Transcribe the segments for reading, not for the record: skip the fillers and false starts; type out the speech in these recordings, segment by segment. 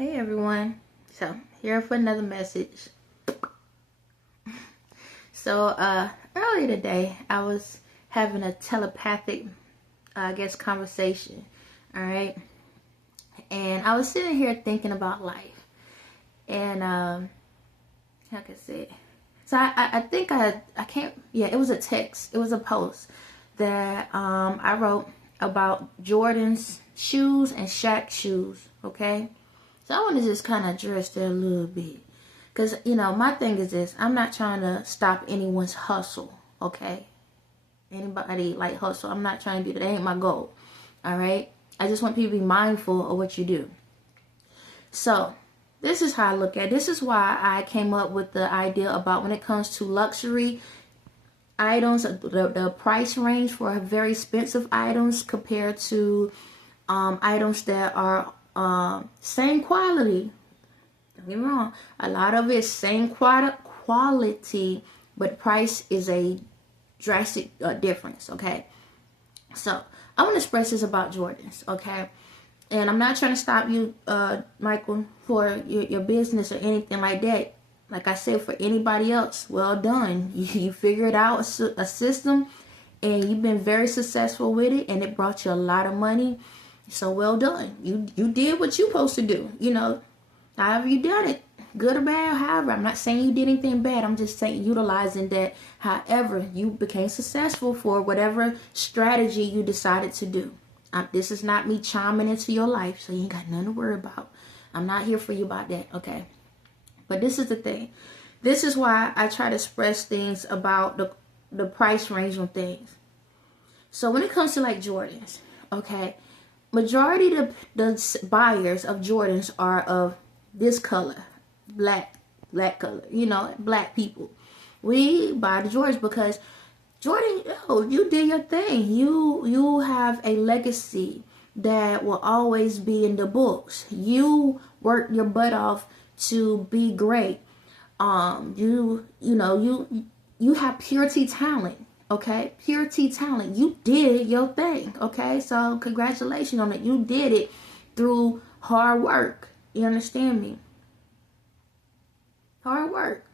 Hey everyone, so here for another message. So earlier today I was having a telepathic conversation, all right, and I was sitting here thinking about life, and how can I say it? So I think I can't, yeah, it was a text, it was a post that I wrote about Jordan's shoes and Shaq's shoes, okay. So I want to just kind of address that a little bit. Because, my thing is this. I'm not trying to stop anyone's hustle, okay? Anybody like hustle. I'm not trying to do that. That ain't my goal, all right? I just want people to be mindful of what you do. So this is how I look at it. This is why I came up with the idea about when it comes to luxury items, the price range for very expensive items compared to items that are same quality. Don't get me wrong, a lot of it is same quality, but price is a drastic difference. Okay, so I want to express this about Jordans. Okay, and I'm not trying to stop you, Michael, for your business or anything like that. Like I said, for anybody else, well done. You figured out a system, and you've been very successful with it, and it brought you a lot of money. So well done. You did what you supposed to do. However you done it, good or bad, however. I'm not saying you did anything bad. I'm just saying utilizing that. However, you became successful for whatever strategy you decided to do. This is not me chiming into your life, so you ain't got nothing to worry about. I'm not here for you about that, okay? But this is the thing. This is why I try to express things about the price range on things. So when it comes to like Jordans, okay, majority of the buyers of Jordans are of this color, black color, black people. We buy the Jordans because Jordan, you did your thing. You have a legacy that will always be in the books. You worked your butt off to be great. You have purity talent. Okay, purity talent. You did your thing. Okay, so congratulations on it. You did it through hard work. You understand me? Hard work.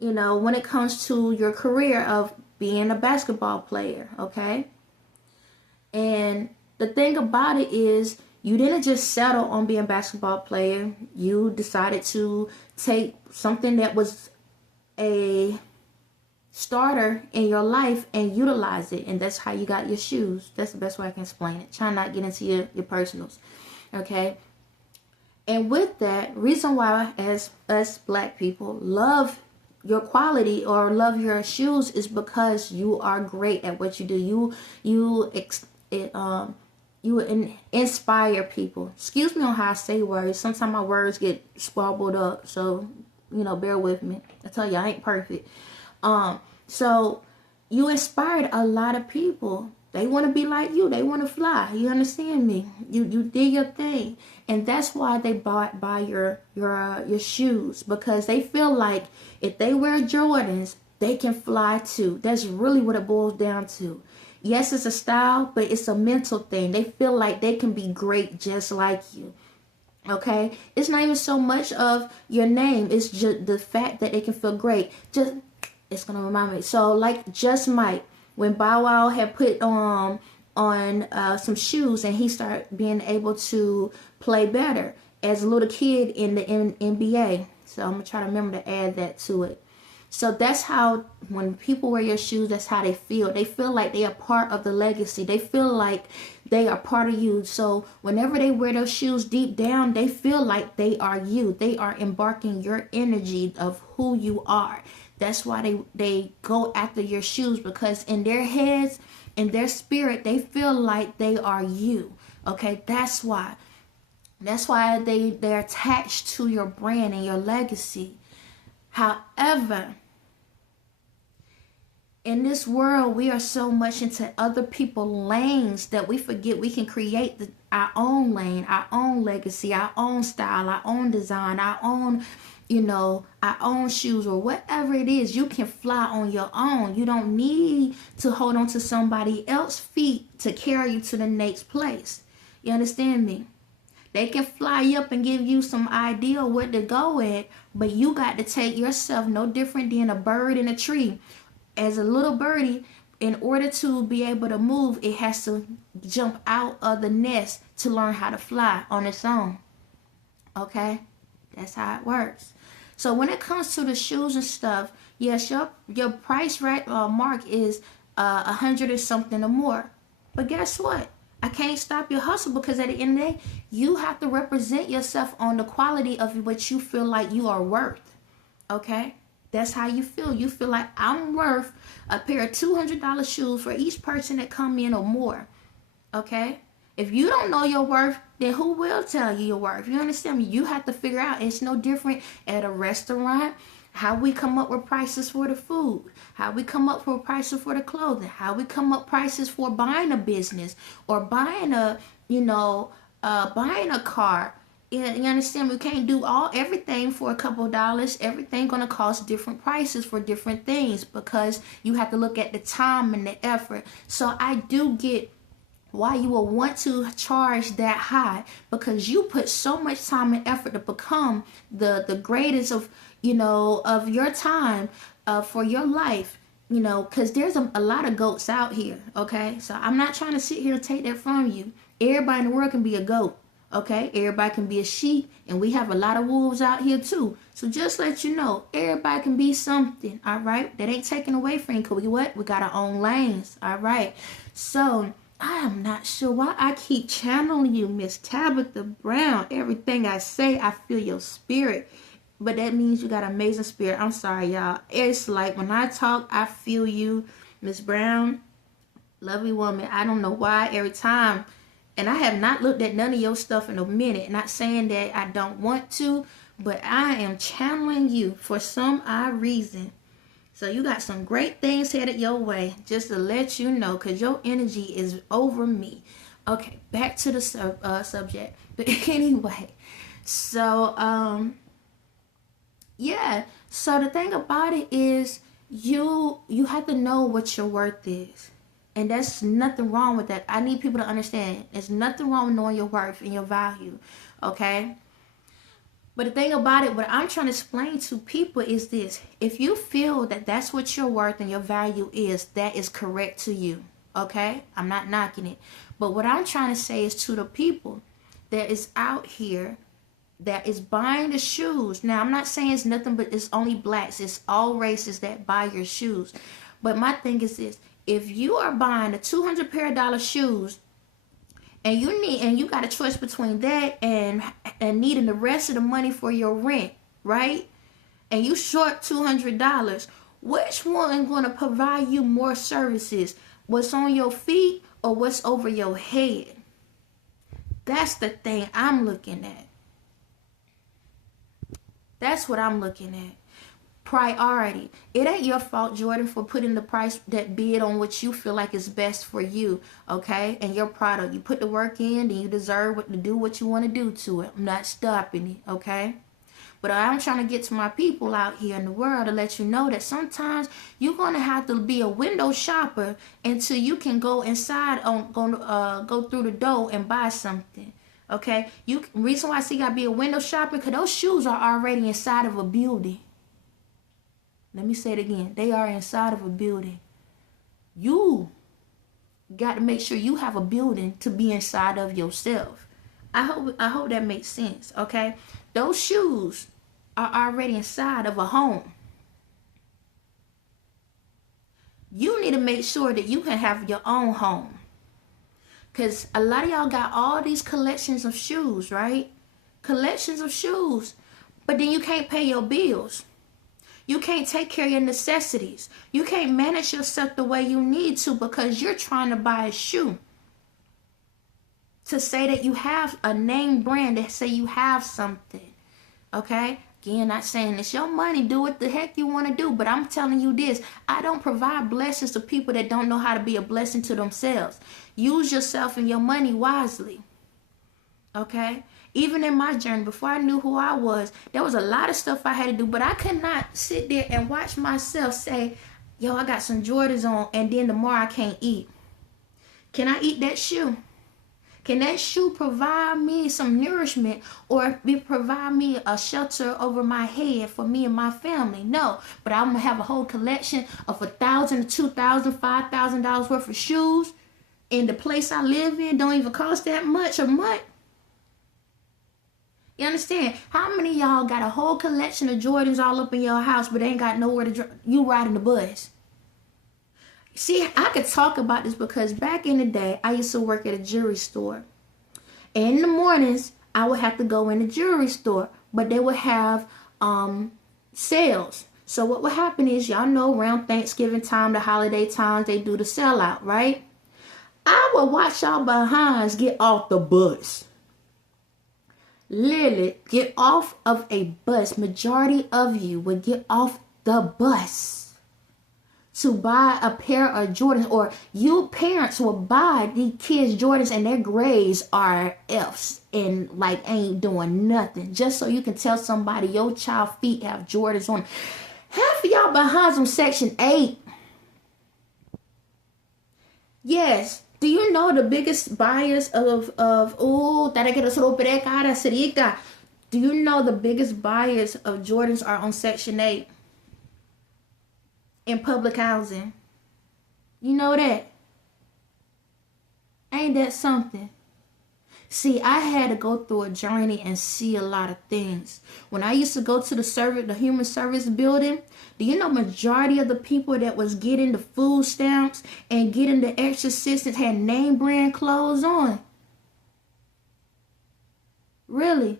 When it comes to your career of being a basketball player. Okay, and the thing about it is, you didn't just settle on being a basketball player. You decided to take something that was a starter in your life and utilize it, and that's how you got your shoes. That's the best way I can explain it. Try not to get into your personals, okay? And with that, reason why as us black people love your quality or love your shoes is because you are great at what you do. You inspire people. Excuse me on how I say words. Sometimes my words get squabbled up, so bear with me. I tell you, I ain't perfect. So you inspired a lot of people. They want to be like you. They want to fly. You understand me? You did your thing, and that's why they buy your shoes, because they feel like if they wear Jordans, they can fly too. That's really what it boils down to. Yes, it's a style, but it's a mental thing. They feel like they can be great just like you. Okay? It's not even so much of your name. It's just the fact that they can feel great. It's going to remind me. So, like Just Mike, when Bow Wow had put on some shoes and he started being able to play better as a little kid in the NBA. So, I'm going to try to remember to add that to it. So that's how, when people wear your shoes, that's how they feel. They feel like they are part of the legacy. They feel like they are part of you. So whenever they wear those shoes, deep down, they feel like they are you. They are embarking your energy of who you are. That's why they go after your shoes, because in their heads, in their spirit, they feel like they are you. Okay, that's why. That's why they're attached to your brand and your legacy. However, in this world, we are so much into other people's lanes that we forget we can create our own lane, our own legacy, our own style, our own design, our own, our own shoes, or whatever it is. You can fly on your own. You don't need to hold on to somebody else's feet to carry you to the next place. You understand me? They can fly up and give you some idea what to go at, but you got to take yourself no different than a bird in a tree. As a little birdie, in order to be able to move, it has to jump out of the nest to learn how to fly on its own. Okay? That's how it works. So when it comes to the shoes and stuff, yes, your price mark is 100 or something or more. But guess what? I can't stop your hustle, because at the end of the day, you have to represent yourself on the quality of what you feel like you are worth. Okay? That's how you feel. You feel like I'm worth a pair of $200 shoes for each person that come in or more. Okay? If you don't know your worth, then who will tell you your worth? You understand me? You have to figure out. It's no different at a restaurant. How we come up with prices for the food, how we come up with prices for the clothing, how we come up prices for buying a business or buying a, buying a car. You understand? We can't do everything for a couple dollars. Everything gonna cost different prices for different things, because you have to look at the time and the effort. So I do get why you will want to charge that high, because you put so much time and effort to become the greatest of your time, for your life, because there's a lot of goats out here. Okay, so I'm not trying to sit here and take that from you. Everybody in the world can be a goat. Okay, everybody can be a sheep, and we have a lot of wolves out here too. So just let you know, everybody can be something. All right, that ain't taken away from you, because we got our own lanes. All right, so I am not sure why I keep channeling you, Miss Tabitha Brown. Everything I say, I feel your spirit. But that means you got an amazing spirit. I'm sorry, y'all. It's like when I talk, I feel you, Miss Brown. Lovely woman. I don't know why every time. And I have not looked at none of your stuff in a minute. Not saying that I don't want to, but I am channeling you for some odd reason. So you got some great things headed your way, just to let you know, because your energy is over me. Okay, back to the subject. But anyway, so, yeah. So the thing about it is, you have to know what your worth is. And there's nothing wrong with that. I need people to understand. There's nothing wrong with knowing your worth and your value. Okay? But the thing about it, what I'm trying to explain to people is this. If you feel that that's what your worth and your value is, that is correct to you. Okay? I'm not knocking it. But what I'm trying to say is to the people that is out here that is buying the shoes. Now, I'm not saying it's nothing but it's only blacks. It's all races that buy your shoes. But my thing is this. If you are buying a $200 pair shoes, and you got a choice between that and needing the rest of the money for your rent, right? And you short $200, which one going to provide you more services? What's on your feet or what's over your head? That's the thing I'm looking at. That's what I'm looking at. Priority. It ain't your fault, Jordan, for putting the price, that bid on what you feel like is best for you, okay? And your product. You put the work in, then you deserve to do what you want to do to it. I'm not stopping it, okay? But I'm trying to get to my people out here in the world to let you know that sometimes you're going to have to be a window shopper until you can go inside, go through the door and buy something. Okay? Reason why I say you got to be a window shopper, because those shoes are already inside of a building. Let me say it again. They are inside of a building. You got to make sure you have a building to be inside of yourself. I hope that makes sense, okay? Those shoes are already inside of a home. You need to make sure that you can have your own home. Because a lot of y'all got all these collections of shoes, right? Collections of shoes. But then you can't pay your bills. You can't take care of your necessities. You can't manage yourself the way you need to because you're trying to buy a shoe. To say that you have a name brand, that say you have something. Okay? Again, not saying it's your money. Do what the heck you want to do. But I'm telling you this. I don't provide blessings to people that don't know how to be a blessing to themselves. Use yourself and your money wisely. Okay? Even in my journey, before I knew who I was, there was a lot of stuff I had to do. But I could not sit there and watch myself say, yo, I got some Jordans on, and then tomorrow I can't eat. Can I eat that shoe? Can that shoe provide me some nourishment or provide me a shelter over my head for me and my family? No, but I'm gonna have a whole collection of $1,000, $2,000, $5,000 worth of shoes, and the place I live in don't even cost that much a month. You understand? How many of y'all got a whole collection of Jordans all up in your house, but ain't got nowhere to drive? You riding the bus. See, I could talk about this because back in the day, I used to work at a jewelry store. And in the mornings, I would have to go in the jewelry store, but they would have sales. So what would happen is, y'all know around Thanksgiving time, the holiday times, they do the sellout, right? I would watch y'all behinds get off the bus. Literally, get off of a bus. Majority of you would get off the bus to buy a pair of Jordans, or you parents will buy these kids Jordans and their grades are F's and like ain't doing nothing, just so you can tell somebody your child feet have Jordans on. Half of y'all behind some Section 8. Yes. Do you know the biggest buyers of do you know the biggest buyers of Jordans are on Section 8 in public housing? You know that? Ain't that something? See, I had to go through a journey and see a lot of things. When I used to go to the human service building, do you know majority of the people that was getting the food stamps and getting the extra assistance had name brand clothes on? Really?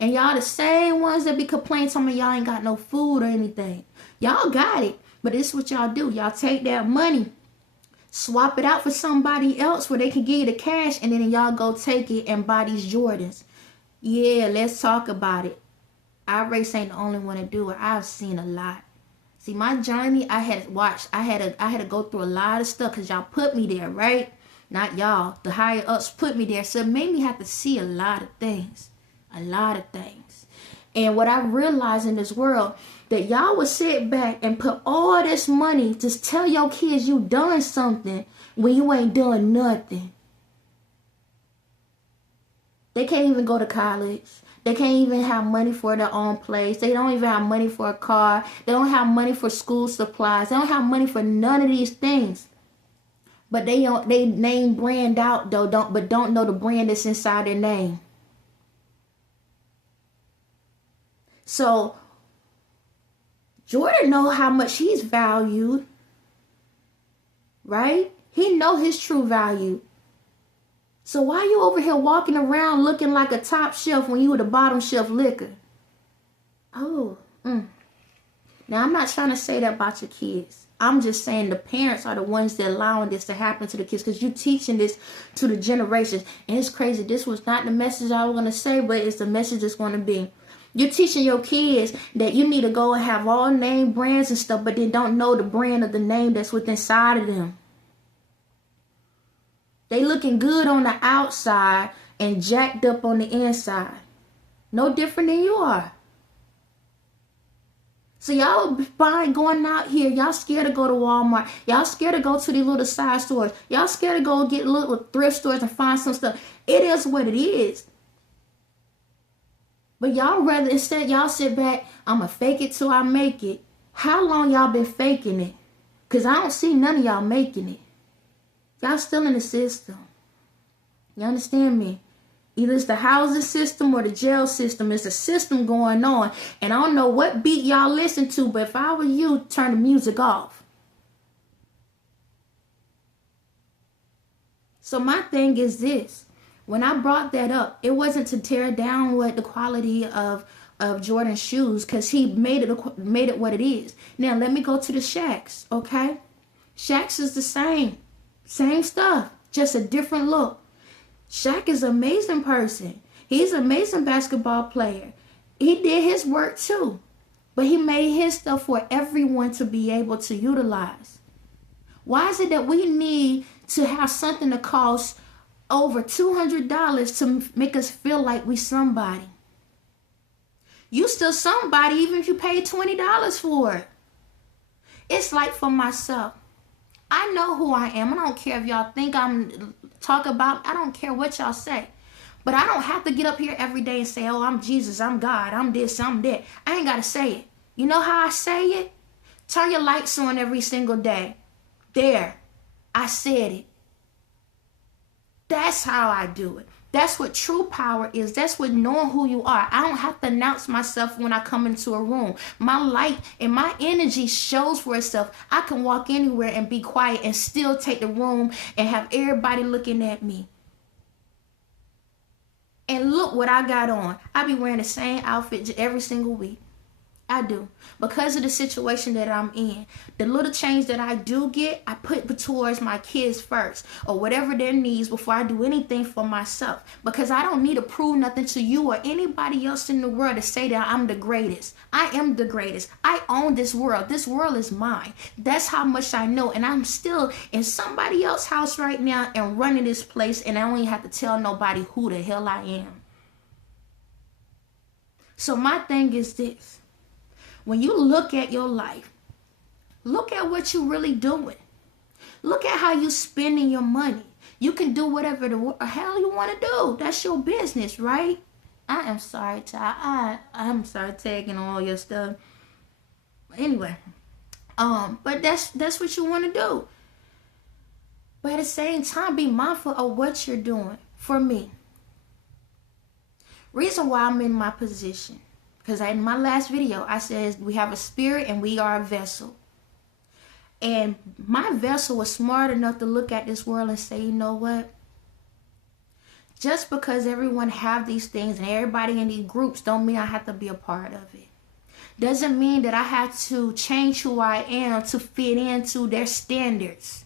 And y'all the same ones that be complaining to me y'all ain't got no food or anything. Y'all got it, but this is what y'all do. Y'all take that money, swap it out for somebody else where they can give you the cash, and then y'all go take it and buy these Jordans. Yeah, let's talk about it. Our race ain't the only one to do it. I've seen a lot. See, my journey, I had to go through a lot of stuff because y'all put me there, right? Not y'all. The higher ups put me there. So it made me have to see a lot of things. A lot of things. And what I realized in this world, that y'all would sit back and put all this money, just tell your kids you done something when you ain't done nothing. They can't even go to college. They can't even have money for their own place. They don't even have money for a car. They don't have money for school supplies. They don't have money for none of these things. But they name brand out though, don't know the brand that's inside their name. So Jordan know how much he's valued, right? He know his true value. So why you over here walking around looking like a top shelf when you were the bottom shelf liquor? Oh, Now, I'm not trying to say that about your kids. I'm just saying the parents are the ones that allowing this to happen to the kids, because you're teaching this to the generations. And it's crazy. This was not the message I was going to say, but it's the message that's going to be. You're teaching your kids that you need to go and have all name brands and stuff, but they don't know the brand of the name that's within inside of them. They looking good on the outside and jacked up on the inside. No different than you are. So y'all going out here. Y'all scared to go to Walmart. Y'all scared to go to these little side stores. Y'all scared to go get little thrift stores and find some stuff. It is what it is. But y'all rather, instead y'all sit back, I'm going to fake it till I make it. How long y'all been faking it? Because I don't see none of y'all making it. Y'all still in the system. You understand me? Either it's the housing system or the jail system. It's a system going on. And I don't know what beat y'all listen to, but if I were you, turn the music off. So my thing is this. When I brought that up, it wasn't to tear down what the quality of Jordan's shoes, because he made it what it is. Now, let me go to the Shaqs, okay? Shaqs is the same stuff, just a different look. Shaq is an amazing person. He's an amazing basketball player. He did his work too, but he made his stuff for everyone to be able to utilize. Why is it that we need to have something that costs over $200 to make us feel like we somebody? You still somebody even if you pay $20 for it. It's like for myself. I know who I am. I don't care if y'all think I'm talk about me. I don't care what y'all say. But I don't have to get up here every day and say, oh, I'm Jesus, I'm God, I'm this, I'm that. I ain't got to say it. You know how I say it? Turn your lights on every single day. There, I said it. That's how I do it. That's what true power is. That's what knowing who you are. I don't have to announce myself when I come into a room. My light and my energy shows for itself. I can walk anywhere and be quiet and still take the room and have everybody looking at me. And look what I got on. I be wearing the same outfit every single week. I do. Because of the situation that I'm in. The little change that I do get, I put towards my kids first. Or whatever their needs before I do anything for myself. Because I don't need to prove nothing to you or anybody else in the world to say that I'm the greatest. I am the greatest. I own this world. This world is mine. That's how much I know. And I'm still in somebody else's house right now and running this place. And I don't even have to tell nobody who the hell I am. So my thing is this. When you look at your life, look at what you're really doing. Look at how you're spending your money. You can do whatever the hell you want to do. That's your business, right? I am sorry, I'm sorry tagging all your stuff. Anyway, but that's what you want to do. But at the same time, be mindful of what you're doing. For me, reason why I'm in my position. Because in my last video, I said we have a spirit and we are a vessel. And my vessel was smart enough to look at this world and say, you know what? Just because everyone have these things and everybody in these groups don't mean I have to be a part of it. Doesn't mean that I have to change who I am to fit into their standards.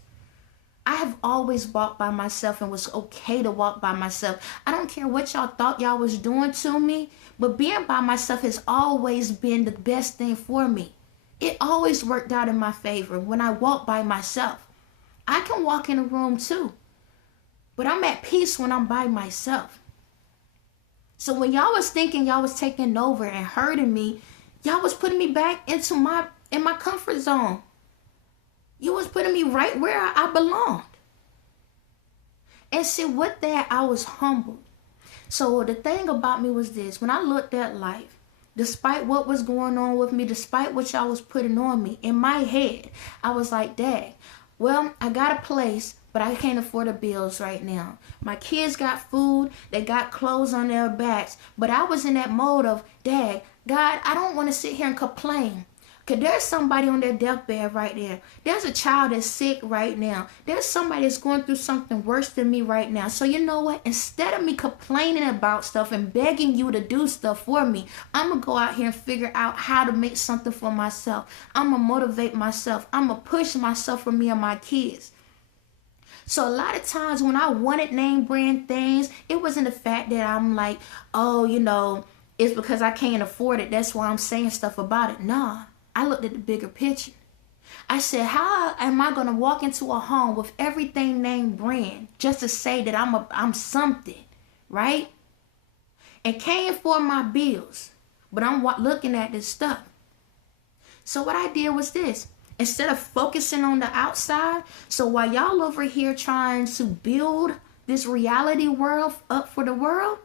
I have always walked by myself and was okay to walk by myself. I don't care what y'all thought y'all was doing to me, but being by myself has always been the best thing for me. It always worked out in my favor when I walk by myself. I can walk in a room too, but I'm at peace when I'm by myself. So when y'all was thinking y'all was taking over and hurting me, y'all was putting me back into my comfort zone. You was putting me right where I belonged. And see, with that, I was humbled. So the thing about me was this. When I looked at life, despite what was going on with me, despite what y'all was putting on me, in my head, I was like, dang, well, I got a place, but I can't afford the bills right now. My kids got food, they got clothes on their backs, but I was in that mode of, dang, God, I don't want to sit here and complain. Because there's somebody on their deathbed right there. There's a child that's sick right now. There's somebody that's going through something worse than me right now. So you know what? Instead of me complaining about stuff and begging you to do stuff for me, I'm going to go out here and figure out how to make something for myself. I'm going to motivate myself. I'm going to push myself for me and my kids. So a lot of times when I wanted name brand things, it wasn't the fact that I'm like, oh, you know, it's because I can't afford it. That's why I'm saying stuff about it. Nah. I looked at the bigger picture. I said, how am I going to walk into a home with everything named brand just to say that I'm something, right? And can't afford my bills, but I'm looking at this stuff. So what I did was this. Instead of focusing on the outside, so while y'all over here trying to build this reality world up for the world,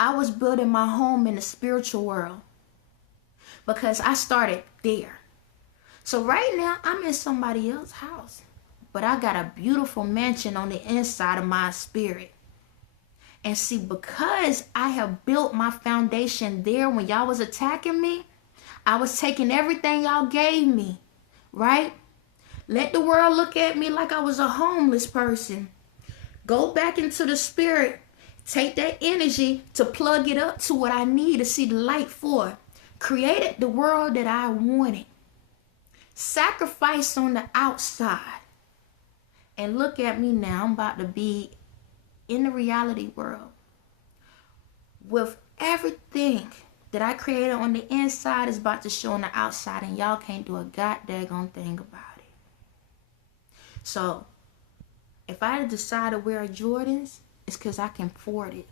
I was building my home in the spiritual world. Because I started there. So right now, I'm in somebody else's house. But I got a beautiful mansion on the inside of my spirit. And see, because I have built my foundation there when y'all was attacking me, I was taking everything y'all gave me, right? Let the world look at me like I was a homeless person. Go back into the spirit. Take that energy to plug it up to what I need to see the light for. Created the world that I wanted. Sacrifice on the outside. And look at me now. I'm about to be in the reality world. With everything that I created on the inside is about to show on the outside. And y'all can't do a goddamn thing about it. So, if I decide to wear Jordans, it's because I can afford it.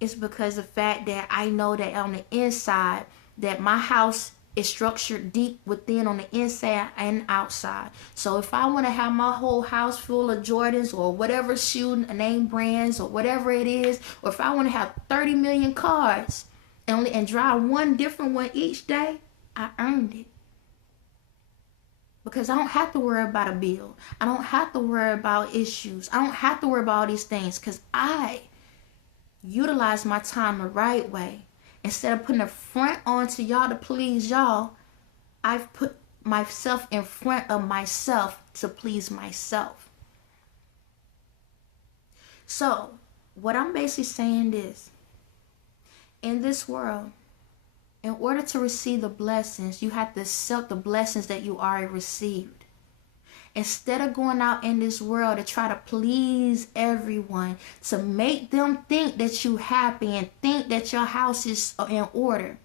It's because of the fact that I know that on the inside that my house It's structured deep within on the inside and outside. So if I want to have my whole house full of Jordans or whatever shoe name brands or whatever it is, or if I want to have 30 million cars and drive one different one each day, I earned it. Because I don't have to worry about a bill. I don't have to worry about issues. I don't have to worry about all these things because I utilize my time the right way. Instead of putting a front on to y'all to please y'all, I've put myself in front of myself to please myself. So, what I'm basically saying is, in this world, in order to receive the blessings, you have to accept the blessings that you already received. Instead of going out in this world to try to please everyone, to make them think that you happy and think that your house is in order.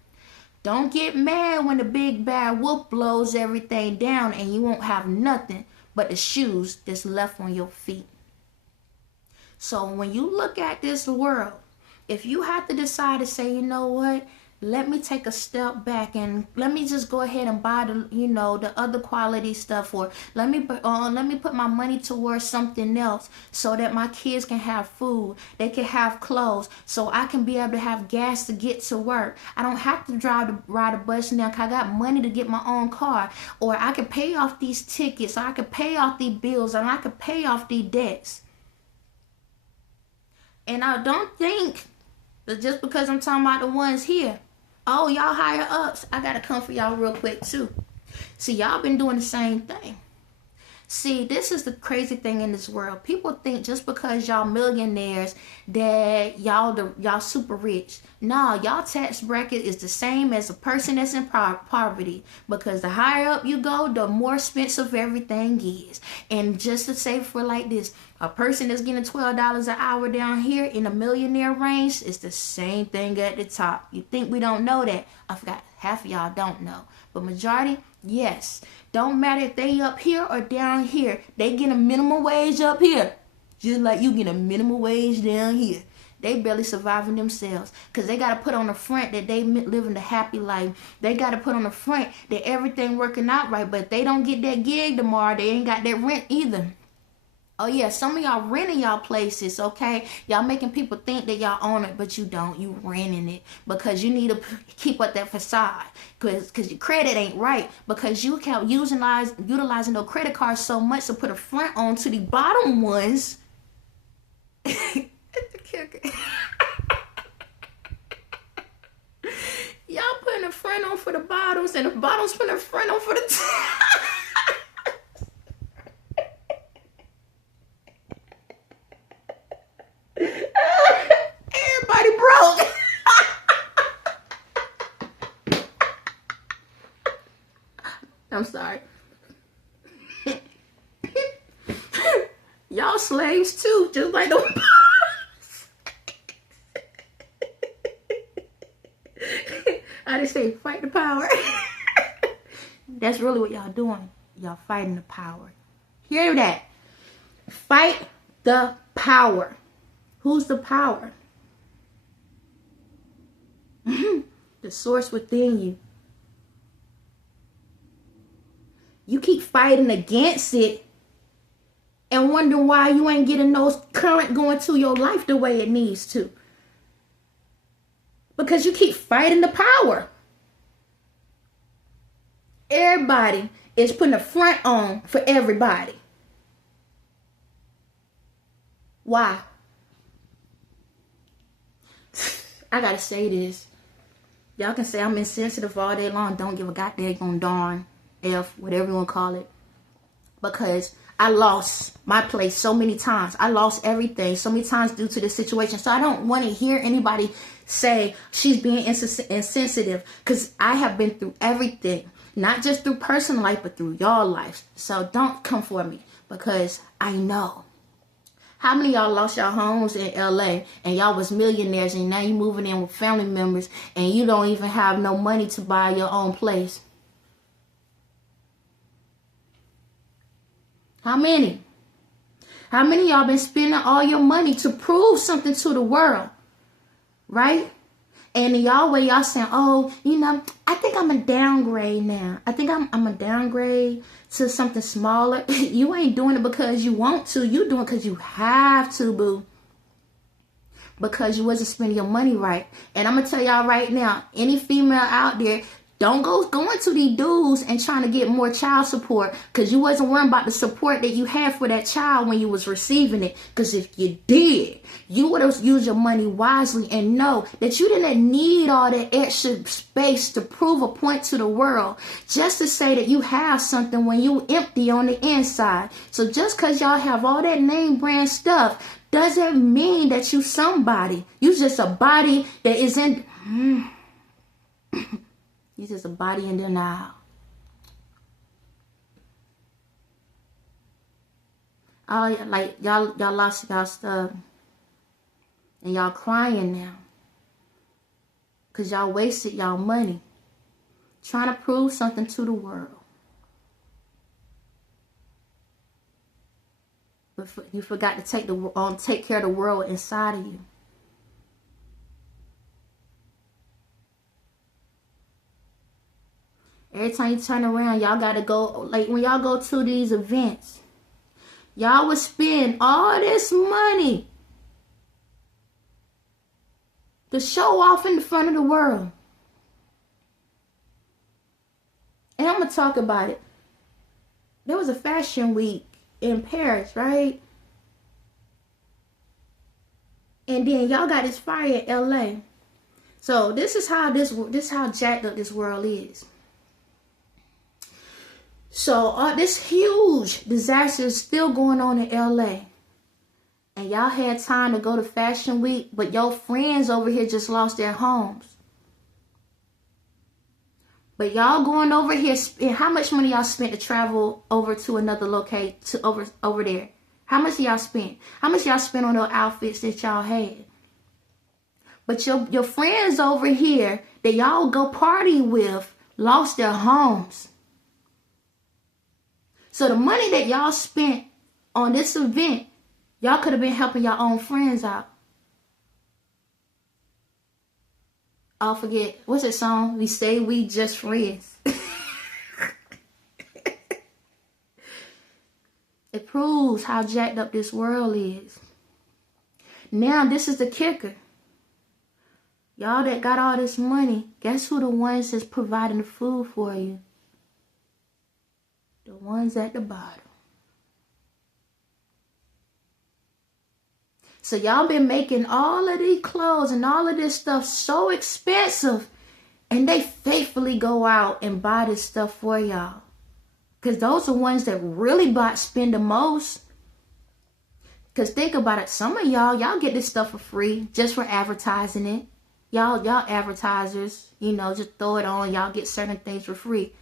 Don't get mad when the big bad wolf blows everything down and you won't have nothing but the shoes that's left on your feet. So when you look at this world, if you have to decide to say, you know what, let me take a step back and let me just go ahead and buy the, the other quality stuff, or let me put my money towards something else so that my kids can have food, they can have clothes, so I can be able to have gas to get to work. I don't have to ride a bus now because I got money to get my own car, or I can pay off these tickets, or I can pay off these bills, and I can pay off these debts. And I don't think that just because I'm talking about the ones here, oh, y'all higher ups, I gotta come for y'all real quick too. See, y'all been doing the same thing. See, this is the crazy thing in this world. People think just because y'all millionaires that y'all super rich. Nah, y'all tax bracket is the same as a person that's in poverty. Because the higher up you go, the more expensive everything is. And just to say for like this, a person that's getting $12 an hour down here in the millionaire range is the same thing at the top. You think we don't know that? I forgot, half of y'all don't know. But majority, yes. Don't matter if they up here or down here. They get a minimum wage up here. Just like you get a minimum wage down here. They barely surviving themselves. Because they got to put on the front that they living the happy life. They got to put on the front that everything working out right. But if they don't get that gig tomorrow, they ain't got that rent either. Oh yeah, some of y'all renting y'all places, okay? Y'all making people think that y'all own it, but you don't. You renting it because you need to keep up that facade because your credit ain't right because you kept utilizing those credit cards so much to put a front on to the bottom ones. Y'all putting a front on for the bottoms and the bottoms putting a front on for the top. Everybody broke. I'm sorry. Y'all slaves too, just like the I just say fight the power. That's really what y'all doing. Y'all fighting the power. Hear that? Fight the power. Who's the power? The source within you. You keep fighting against it and wondering why you ain't getting those current going to your life the way it needs to. Because you keep fighting the power. Everybody is putting a front on for everybody. Why? I gotta say this. Y'all can say I'm insensitive all day long. Don't give a goddamn darn F, whatever you want to call it. Because I lost my place so many times. I lost everything so many times due to this situation. So I don't want to hear anybody say she's being insensitive. Because I have been through everything. Not just through personal life, but through y'all life. So don't come for me. Because I know. How many of y'all lost your homes in LA and y'all was millionaires and now you moving in with family members and you don't even have no money to buy your own place? How many? How many of y'all been spending all your money to prove something to the world? Right? And in y'all way, y'all saying, oh, you know, I think I'm a downgrade now. I think I'm a downgrade to something smaller. You ain't doing it because you want to. You doing it because you have to, boo. Because you wasn't spending your money right. And I'm going to tell y'all right now, any female out there, don't go going to these dudes and trying to get more child support because you wasn't worrying about the support that you had for that child when you was receiving it. Because if you did, you would have used your money wisely and know that you didn't need all that extra space to prove a point to the world just to say that you have something when you empty on the inside. So just because y'all have all that name brand stuff doesn't mean that you somebody. You just a body that is in... He's just a body in denial. Oh, like y'all lost y'all stuff. And y'all crying now. Because y'all wasted y'all money. Trying to prove something to the world. But you forgot to take care of the world inside of you. Every time you turn around, y'all got to go, like when y'all go to these events, y'all would spend all this money to show off in the front of the world. And I'm going to talk about it. There was a fashion week in Paris, right? And then y'all got this fire in LA. So this is how jacked up this world is. So this huge disaster is still going on in LA. And y'all had time to go to Fashion Week, but your friends over here just lost their homes. But y'all going over here, how much money y'all spent to travel over to another location, over there? How much y'all spent? How much y'all spent on those outfits that y'all had? But your friends over here that y'all go party with lost their homes. So the money that y'all spent on this event, y'all could have been helping your own friends out. I'll forget. What's that song? We say we just friends. It proves how jacked up this world is. Now this is the kicker. Y'all that got all this money, guess who the ones that's providing the food for you? The ones at the bottom. So y'all been making all of these clothes and all of this stuff so expensive. And they faithfully go out and buy this stuff for y'all. Because those are ones that really spend the most. Because think about it. Some of y'all get this stuff for free just for advertising it. Y'all advertisers, just throw it on. Y'all get certain things for free.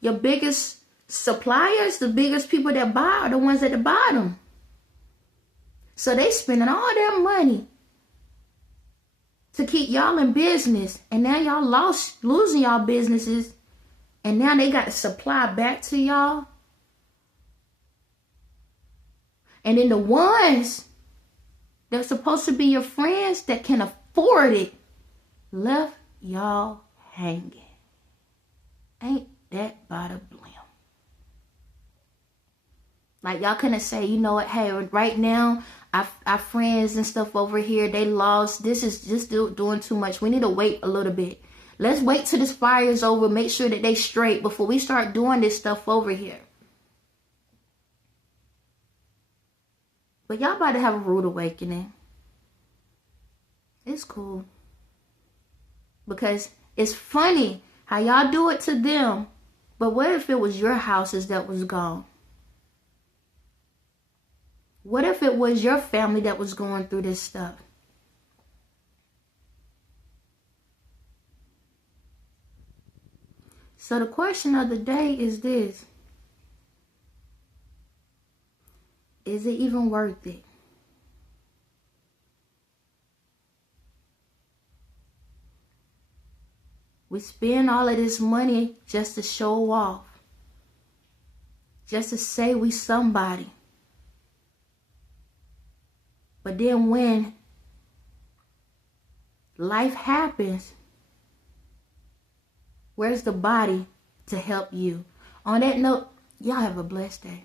Your biggest suppliers, the biggest people that buy are the ones at the bottom. So they spending all their money to keep y'all in business. And now y'all losing y'all businesses. And now they got to supply back to y'all. And then the ones that's supposed to be your friends that can afford it left y'all hanging. Ain't that by the blim? Like y'all couldn't say, you know what, hey, right now, our friends and stuff over here, they lost. This is just doing too much. We need to wait a little bit. Let's wait till this fire is over. Make sure that they straight before we start doing this stuff over here. But y'all about to have a rude awakening. It's cool. Because it's funny how y'all do it to them. But what if it was your houses that was gone? What if it was your family that was going through this stuff? So the question of the day is this. Is it even worth it? We spend all of this money just to show off. Just to say we somebody. But then when life happens. Where's the body to help you? On that note, y'all have a blessed day.